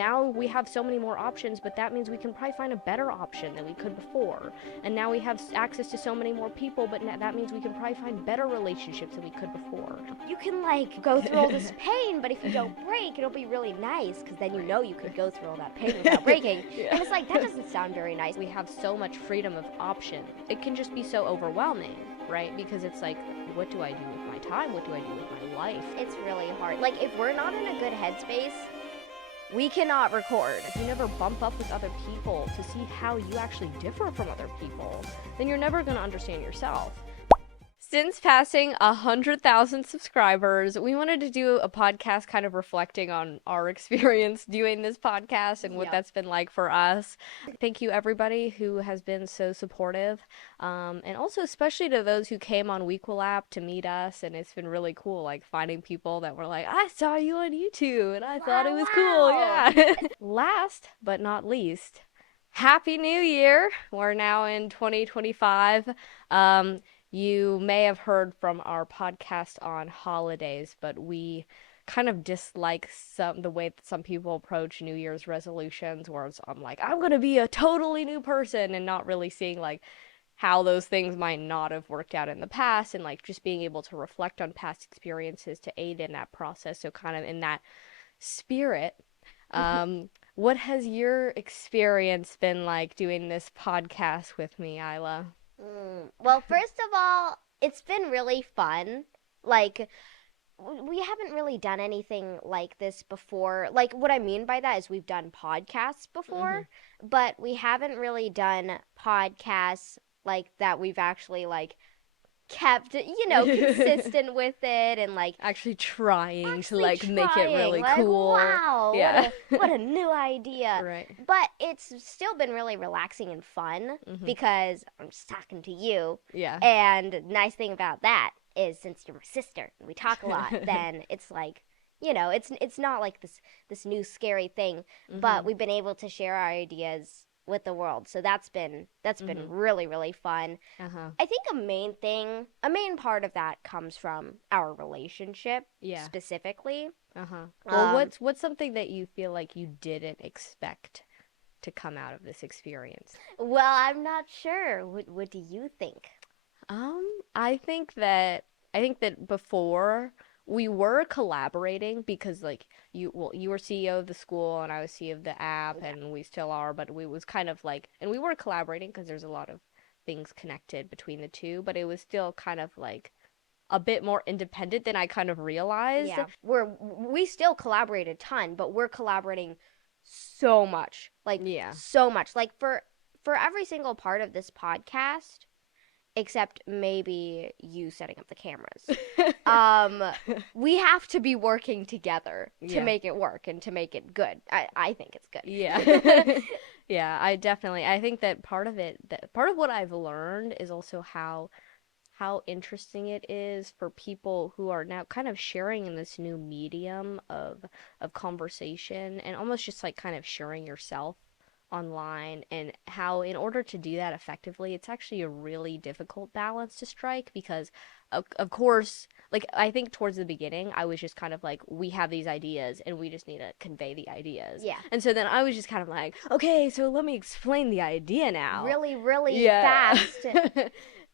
now we have so many more options, but that means we can probably find a better option than we could before. And now we have access to so many more people, but that means we can probably find better relationships than we could before. You can, like, go through all this pain, but if you don't break, it'll be really nice, because then you know you could go through all that pain without breaking. And it's like, that doesn't sound very nice. We have so much freedom of option. It can just be so overwhelming, right? Because it's like, what do I do with my time? What do I do with my life? It's really hard. Like, if we're not in a good headspace, we cannot record. If you never bump up with other people to see how you actually differ from other people, then you're never going to understand yourself. Since passing 100,000 subscribers, we wanted to do a podcast kind of reflecting on our experience doing this podcast and what that's been like for us. Thank you, everybody who has been so supportive. And also especially to those who came on WEquil App to meet us. And it's been really cool, like finding people that were like, I saw you on YouTube and I thought it was cool. Yeah. Last but not least, Happy New Year. We're now in 2025. You may have heard from our podcast on holidays, but we kind of dislike the way that some people approach New Year's resolutions, where I'm like, I'm going to be a totally new person, and not really seeing like how those things might not have worked out in the past, and like just being able to reflect on past experiences to aid in that process. So kind of in that spirit, what has your experience been like doing this podcast with me, Isla? Well, first of all, it's been really fun. Like, we haven't really done anything like this before. Like, what I mean by that is we've done podcasts before, but we haven't really done podcasts like that we've actually, like, kept, consistent with it and, like... Actually trying to, like, make it really like, cool. Wow, yeah. what a new idea. Right. But it's still been really relaxing and fun because I'm just talking to you. Yeah. And nice thing about that is since you're my sister and we talk a lot, then it's like, it's not like this new scary thing, but we've been able to share our ideas with the world. So that's been really, really fun. I think a main part of that comes from our relationship specifically. Well, what's something that you feel like you didn't expect to come out of this experience? Well, I'm not sure. What do you think? I think that before we were collaborating because like you were CEO of the school and I was CEO of the app and we still are, but we was kind of like, and we were collaborating because there's a lot of things connected between the two, but it was still kind of like a bit more independent than I kind of realized. Yeah, we still collaborate a ton, but we're collaborating so much, like so much, like for every single part of this podcast. Except maybe you setting up the cameras. We have to be working together to make it work and to make it good. I think it's good. Yeah. Yeah, I think that part of what I've learned is also how interesting it is for people who are now kind of sharing in this new medium of conversation and almost just like kind of sharing yourself online, and how in order to do that effectively, it's actually a really difficult balance to strike because of course, like I think towards the beginning I was just kind of like, we have these ideas and we just need to convey the ideas. Yeah. And so then I was just kind of like, okay, so let me explain the idea now. Really, really fast.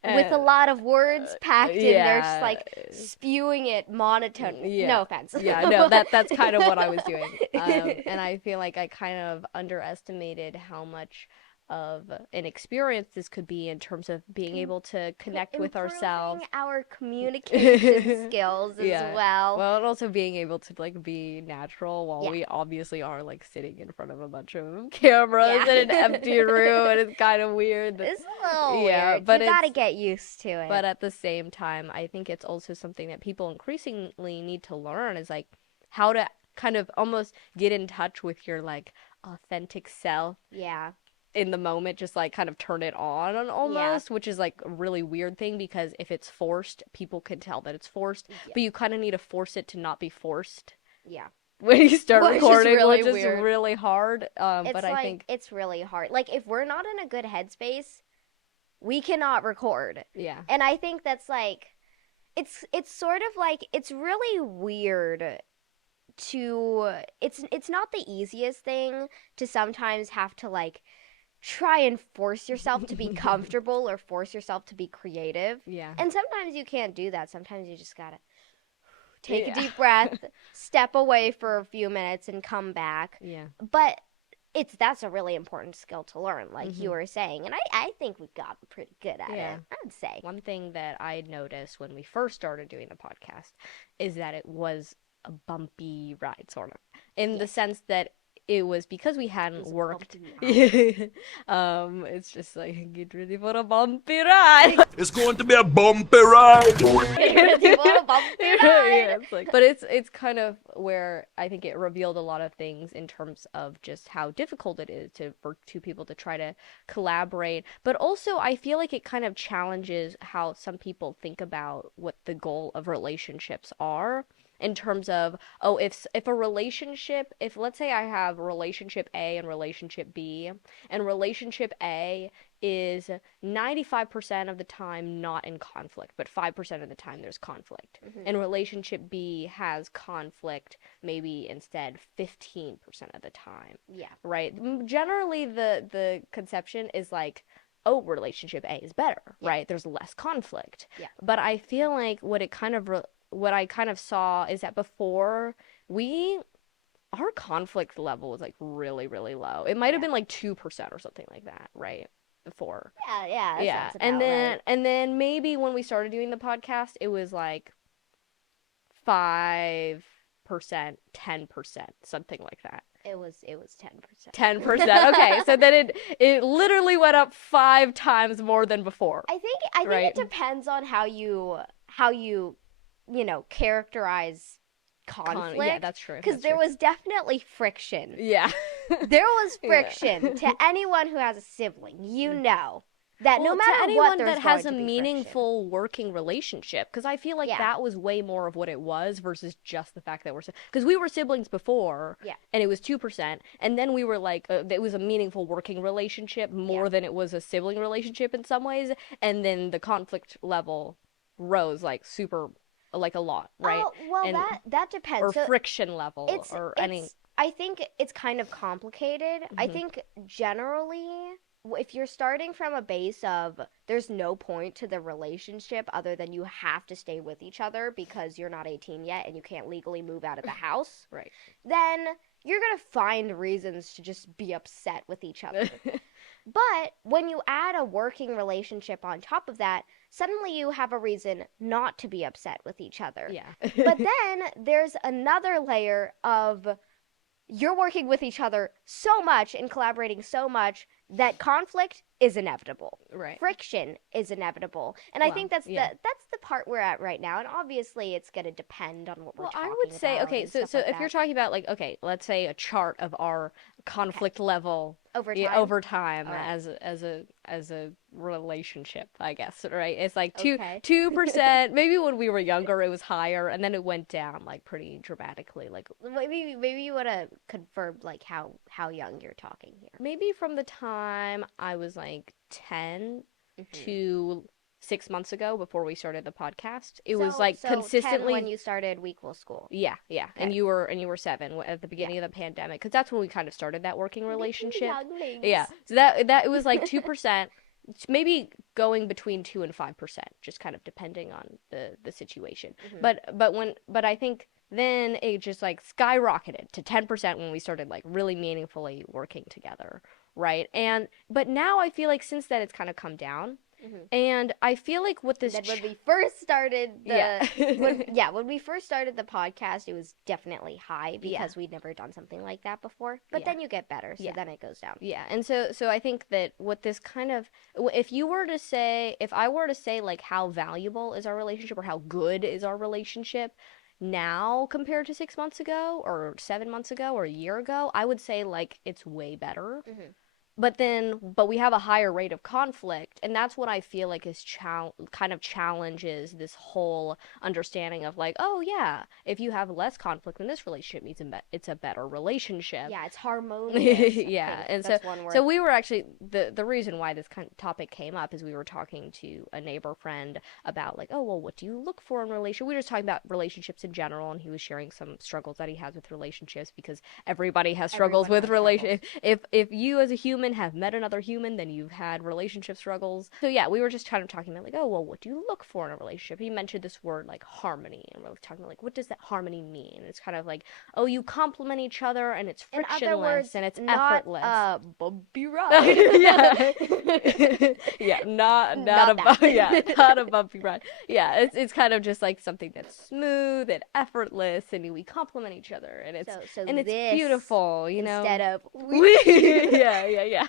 With a lot of words packed in there, just like spewing it monotone. No offense. Yeah, no, that's kind of what I was doing. And I feel like I kind of underestimated how much of an experience this could be in terms of being able to connect with ourselves. Our communication skills as well. Well, and also being able to like be natural while we obviously are like sitting in front of a bunch of cameras in an empty room, and it's kind of weird. It's a little weird. But you gotta get used to it. But at the same time, I think it's also something that people increasingly need to learn is like how to kind of almost get in touch with your like authentic self. Yeah. In the moment, just like kind of turn it on almost, which is like a really weird thing because if it's forced, people can tell that it's forced, but you kind of need to force it to not be forced. Yeah. When you start recording, really which is really hard. But I think it's really hard. Like if we're not in a good headspace, we cannot record. Yeah. And I think that's like, it's sort of like, it's really weird it's not the easiest thing to sometimes have to like try and force yourself to be comfortable or force yourself to be creative. Yeah. And sometimes you can't do that. Sometimes you just gotta take a deep breath, step away for a few minutes, and come back. Yeah. But that's a really important skill to learn, like you were saying. And I think we've gotten pretty good at it, I'd say. One thing that I noticed when we first started doing the podcast is that it was a bumpy ride, sort of, in the sense that it was because we hadn't worked. It's just like, get ready for a bumpy ride. It's going to be a bumpy ride. Get ready for a bumpy ride. It's like, but it's kind of where I think it revealed a lot of things in terms of just how difficult it is for two people to try to collaborate. But also, I feel like it kind of challenges how some people think about what the goal of relationships are. In terms of, if a relationship, if let's say I have relationship A and relationship B, and relationship A is 95% of the time not in conflict, but 5% of the time there's conflict. And relationship B has conflict maybe instead 15% of the time. Yeah. Right? Generally, the conception is like, relationship A is better, right? There's less conflict. Yeah. But I feel like what I kind of saw is that before our conflict level was like really, really low. It might have been like 2% or something like that, right? Before. Yeah. That sounds And about then right. and then maybe when we started doing the podcast, it was like 5%, 10%, something like that. It was 10%. 10%. Okay, so then it literally went up 5 times more than before. I think right? it depends on how you characterize conflict. Yeah, that's true. Because there was definitely friction. Yeah. There was friction. To anyone who has a sibling, you know that no matter to anyone what, there's that has a going to be meaningful working relationship, because I feel like that was way more of what it was versus just the fact that because we were siblings before, and it was 2%, and then we were like, it was a meaningful working relationship more than it was a sibling relationship in some ways, and then the conflict level rose like super, like a lot, right? Well, and, that depends. Or friction level, any. I think it's kind of complicated. I think generally, if you're starting from a base of there's no point to the relationship other than you have to stay with each other because you're not 18 yet and you can't legally move out of the house, right? Then you're going to find reasons to just be upset with each other. But when you add a working relationship on top of that, suddenly you have a reason not to be upset with each other. Yeah. But then there's another layer of you're working with each other so much and collaborating so much that conflict is inevitable. Right. Friction is inevitable. And I think that's the part we're at right now. And obviously it's going to depend on what we're talking about. I would say, okay, so if you're talking about like, okay, let's say a chart of our conflict level over time as a relationship, I guess, right? It's like 2%. Maybe when we were younger it was higher, and then it went down like pretty dramatically. Like maybe you want to confirm like how young you're talking here. Maybe from the time I was like 10 to 6 months ago before we started the podcast. It was like consistently 10 when you started WEquil School. Yeah. Okay. And you were 7 at the beginning of the pandemic, because that's when we kind of started that working relationship. Yeah. So that it was like 2%, maybe going between 2 and 5%, just kind of depending on the situation. But I think then it just like skyrocketed to 10% when we started like really meaningfully working together, right? But now I feel like since then it's kind of come down. And I feel like what this when we first started when we first started the podcast, it was definitely high because we'd never done something like that before. But then you get better, so then it goes down. Yeah, and so I think that what this kind of, if I were to say like how valuable is our relationship or how good is our relationship now compared to 6 months ago or 7 months ago or a year ago, I would say like it's way better. but we have a higher rate of conflict, and that's what I feel like is kind of challenges this whole understanding of like, oh yeah, if you have less conflict in this relationship, means it's a better relationship. Yeah, it's harmonious. Yeah, and that's one word. so we were actually the reason why this kind of topic came up is we were talking to a neighbor friend about like, oh well, what do you look for in a relationship? We were just talking about relationships in general, and he was sharing some struggles that he has with relationships because everybody has struggles with relationships. If you as a human have met another human, then you've had relationship struggles. So yeah, we were just kind of talking about like, oh well, what do you look for in a relationship? He mentioned this word like harmony, and we were talking about like, what does that harmony mean? And it's kind of like, oh, you complement each other, and it's frictionless, in other words, and it's not effortless. Bumpy ride. Yeah, yeah, not a bumpy ride. Yeah, it's kind of just like something that's smooth and effortless, and we complement each other, and it's it's beautiful, you know. Instead of yeah.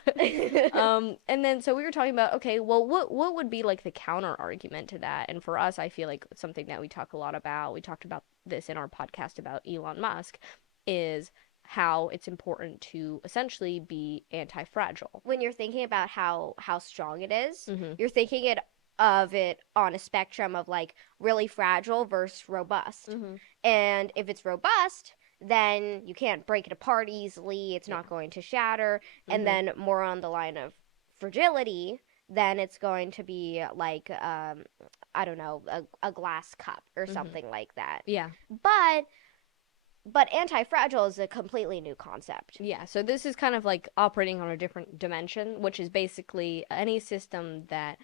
And then so we were talking about, okay, well, what would be like the counter argument to that? And for us, I feel like something that we talk a lot about. We talked about this in our podcast about Elon Musk, is how it's important to essentially be anti-fragile. When you're thinking about how strong it is, you're thinking of it on a spectrum of like really fragile versus robust. And if it's robust, then you can't break it apart easily. It's not going to shatter. And then more on the line of fragility, then it's going to be like, I don't know, a glass cup or something like that. Yeah. But anti-fragile is a completely new concept. Yeah, so this is kind of like operating on a different dimension, which is basically any system that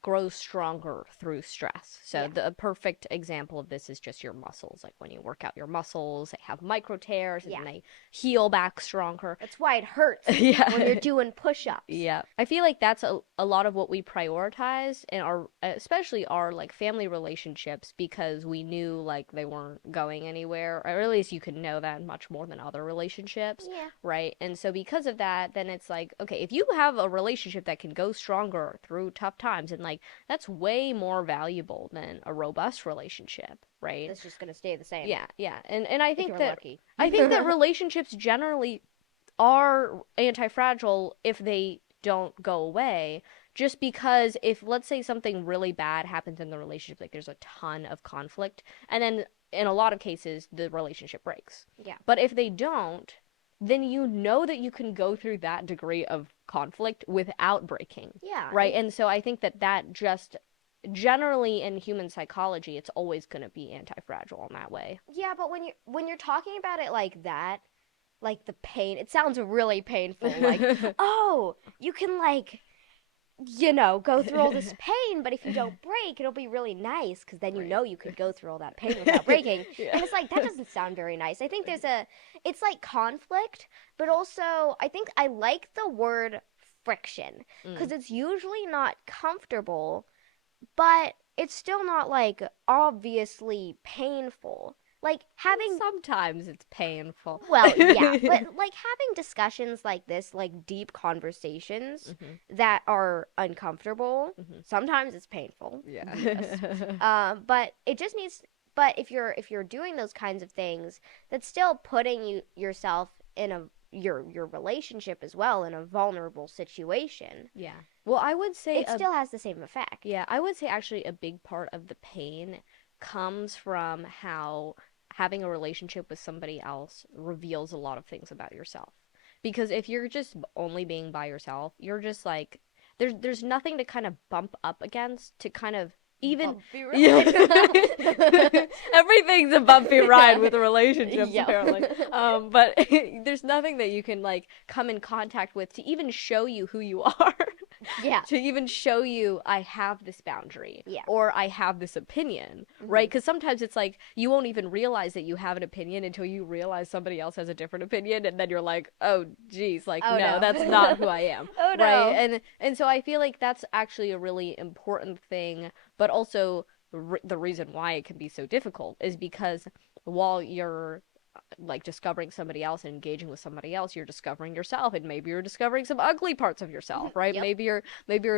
grows stronger through stress. So the perfect example of this is just your muscles. Like when you work out your muscles, they have micro tears and they heal back stronger. That's why it hurts when you're doing push-ups. Yeah. I feel like that's a lot of what we prioritize in our, especially our like family relationships, because we knew like they weren't going anywhere, or at least you could know that much more than other relationships. Yeah. Right? And so because of that, then it's like, okay, if you have a relationship that can go stronger through tough times, and like that's way more valuable than a robust relationship, right? It's just gonna stay the same. Yeah, and I think that lucky. I think that relationships generally are anti-fragile if they don't go away, just because if, let's say, something really bad happens in the relationship, like there's a ton of conflict, and then in a lot of cases the relationship breaks. Yeah. But if they don't, then you know that you can go through that degree of conflict without breaking. Yeah. Right? And so I think that just generally in human psychology, it's always going to be anti-fragile in that way. Yeah, but when you're talking about it like that, like the pain, it sounds really painful. Like, oh, you can like, you know, go through all this pain, but if you don't break, it'll be really nice, because then you know you could go through all that pain without breaking. And it's like, that doesn't sound very nice. I think it's like conflict, but also I think I like the word friction, because it's usually not comfortable, but it's still not like obviously painful. Like having sometimes it's painful. Well, yeah, but like having discussions like this, like deep conversations that are uncomfortable, sometimes it's painful. Yeah. But it just needs. But if you're doing those kinds of things, that's still putting yourself in your relationship as well in a vulnerable situation. Yeah. Well, I would say it still has the same effect. Yeah, I would say actually a big part of the pain comes from how having a relationship with somebody else reveals a lot of things about yourself. Because if you're just only being by yourself, you're just like, there's nothing to kind of bump up against to kind of even everything's a bumpy ride with relationships apparently. But there's nothing that you can like come in contact with to even show you who you are. Yeah. To even show you, I have this boundary. Yeah. Or I have this opinion, right? Because sometimes it's like you won't even realize that you have an opinion until you realize somebody else has a different opinion, and then you're like, oh geez, like no, that's not who I am. Oh no. Right? And so I feel like that's actually a really important thing, but also the reason why it can be so difficult is because while you're like discovering somebody else and engaging with somebody else, you're discovering yourself, and maybe you're discovering some ugly parts of yourself, right? Yep. Maybe you're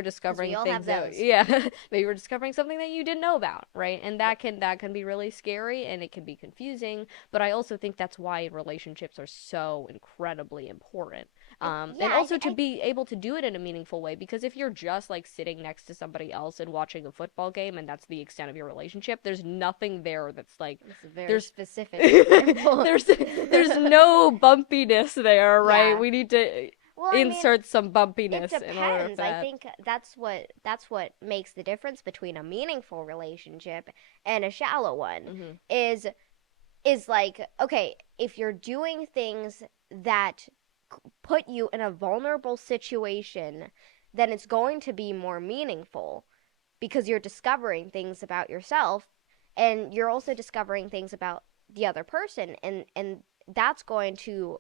discovering we all things have that those. yeah, maybe you're discovering something that you didn't know about, right? And that can be really scary, and it can be confusing, but I also think that's why relationships are so incredibly important. And also to be able to do it in a meaningful way, because if you're just like sitting next to somebody else and watching a football game and that's the extent of your relationship, there's nothing there that's like It's a very there's specific example. there's no bumpiness there, right? Yeah. We need to Well, I mean, insert some it bumpiness in order for depends. I that. think that's what makes the difference between a meaningful relationship and a shallow one. Mhm. Is like, okay, if you're doing things that put you in a vulnerable situation, then it's going to be more meaningful because you're discovering things about yourself, and you're also discovering things about the other person, and that's going to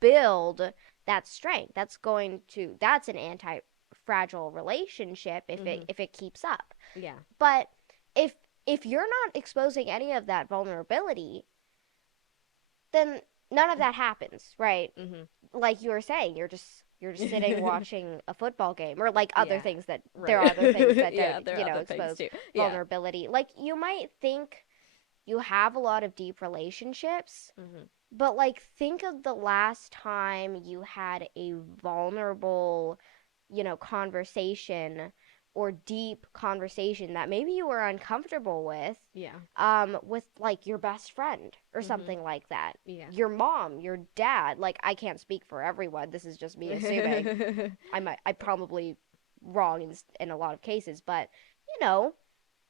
build that strength. That's an anti-fragile relationship if it keeps up. Yeah. But if you're not exposing any of that vulnerability, then none of that happens, right? Mhm. Like you were saying, you're just sitting watching a football game, or like other Yeah, things that right. there are other things that Yeah, don't, there are other things expose too. Yeah. vulnerability. Like you might think you have a lot of deep relationships, Mhm. but like think of the last time you had a vulnerable, conversation or deep conversation that maybe you were uncomfortable with like your best friend or something like that. Yeah. Your mom, your dad. Like I can't speak for everyone. This is just me assuming. I probably wrong in a lot of cases, but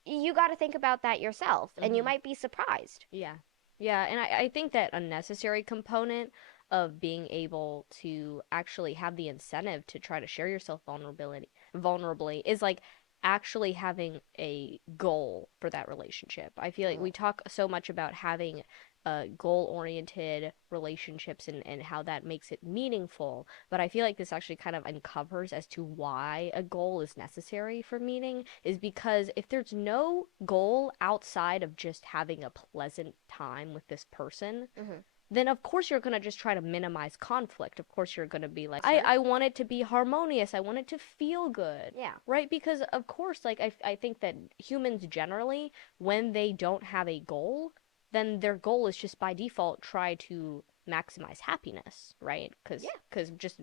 you got to think about that yourself, and you might be surprised. Yeah. Yeah, and I think that a necessary component of being able to actually have the incentive to try to share yourself vulnerably is like actually having a goal for that relationship. I feel like we talk so much about having goal-oriented relationships and how that makes it meaningful, but I feel like this actually kind of uncovers as to why a goal is necessary for meaning, is because if there's no goal outside of just having a pleasant time with this person, then of course you're going to just try to minimize conflict. Of course you're going to be like, I want it to be harmonious. I want it to feel good. Yeah. Right? Because of course, like I think that humans generally, when they don't have a goal, then their goal is just by default try to maximize happiness, right? Because just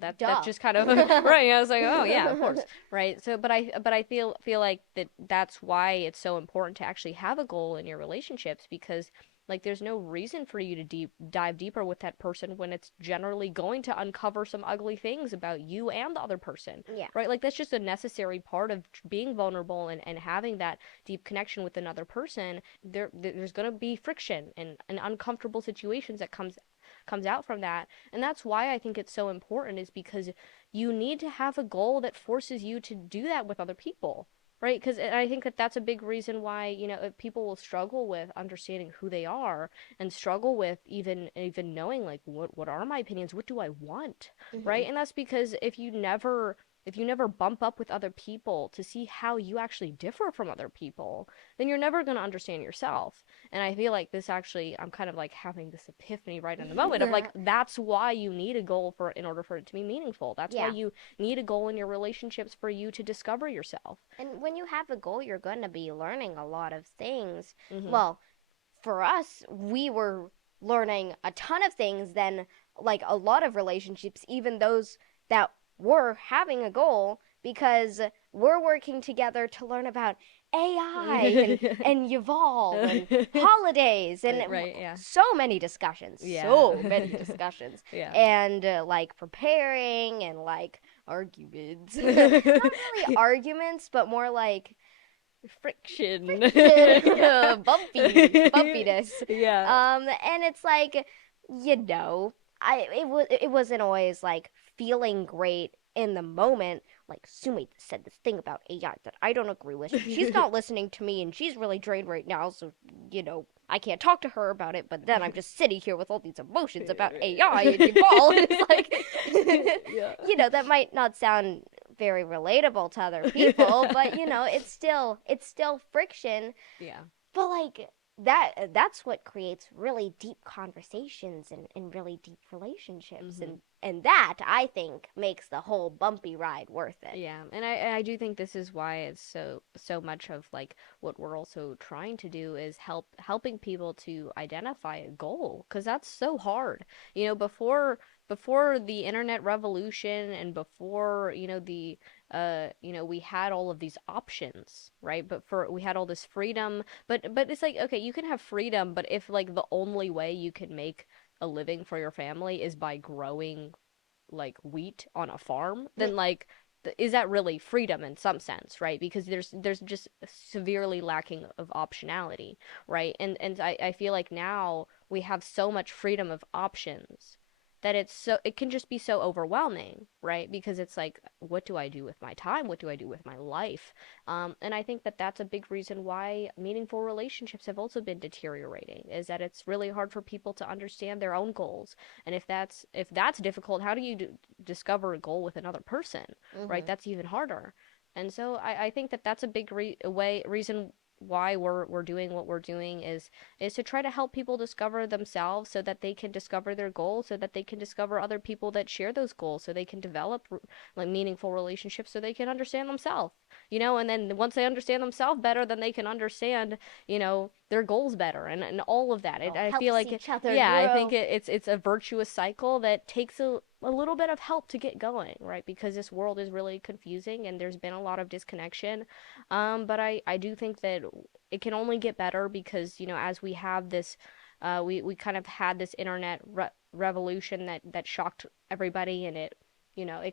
that's just kind of right. I was like, oh yeah, of course, right. So, but I feel like that's why it's so important to actually have a goal in your relationships, because like there's no reason for you to dive deeper with that person when it's generally going to uncover some ugly things about you and the other person. Yeah. Right? Like that's just a necessary part of being vulnerable and having that deep connection with another person. There's going to be friction and uncomfortable situations that comes out from that. And that's why I think it's so important, is because you need to have a goal that forces you to do that with other people. Right, because I think that that's a big reason why, people will struggle with understanding who they are, and struggle with even knowing like what are my opinions, what do I want, right? And that's because if you never bump up with other people to see how you actually differ from other people, then you're never going to understand yourself. And I feel like this actually, I'm kind of like having this epiphany right in the moment of like, that's why you need a goal in order for it to be meaningful. That's why you need a goal in your relationships, for you to discover yourself. And when you have a goal, you're going to be learning a lot of things. Well, for us, we were learning a ton of things than like a lot of relationships, even those that were having a goal, because we're working together to learn about AI and Evolve and holidays and so many discussions. So many discussions. And like preparing and like arguments. Not really arguments, but more like friction. Bumpiness. And it's like, it wasn't always like feeling great in the moment. Like Sumay said this thing about AI that I don't agree with. She's not listening to me, and she's really drained right now, so I can't talk to her about it. But then I'm just sitting here with all these emotions about AI and Evolve. It's like, that might not sound very relatable to other people, but it's still friction. Yeah. But like, that's what creates really deep conversations and really deep relationships, and that I think makes the whole bumpy ride worth it. Yeah, and I do think this is why it's so much of like what we're also trying to do is helping people to identify a goal, because that's so hard. You know, before the internet revolution and before, we had all of these options, right? We had all this freedom, but it's like, okay, you can have freedom, but if like the only way you can make a living for your family is by growing like wheat on a farm, Like, then like is that really freedom in some sense, right? Because there's just severely lacking of optionality, right? And I feel like now we have so much freedom of options that it can just be so overwhelming, right? Because it's like, what do I do with my time? What do I do with my life? And I think that that's a big reason why meaningful relationships have also been deteriorating, is that it's really hard for people to understand their own goals. And if that's difficult, how do you discover a goal with another person, right? mm-hmm. That's even harder. And so I think that that's a big reason why we're doing what we're doing is to try to help people discover themselves so that they can discover their goals, so that they can discover other people that share those goals, so they can develop like meaningful relationships, so they can understand themselves, and then once they understand themselves better, then they can understand, their goals better, and all of that. All I feel helps like each other yeah, I think grow. it's a virtuous cycle that takes a little bit of help to get going, right? Because this world is really confusing and there's been a lot of disconnection. But I do think that it can only get better because, as we have this, we kind of had this internet revolution that shocked everybody, and it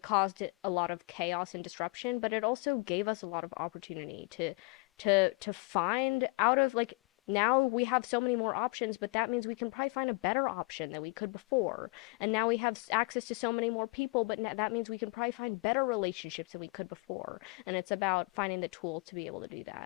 caused a lot of chaos and disruption, but it also gave us a lot of opportunity to find out of like, now we have so many more options, but that means we can probably find a better option than we could before. And now we have access to so many more people, but that means we can probably find better relationships than we could before. And it's about finding the tools to be able to do that.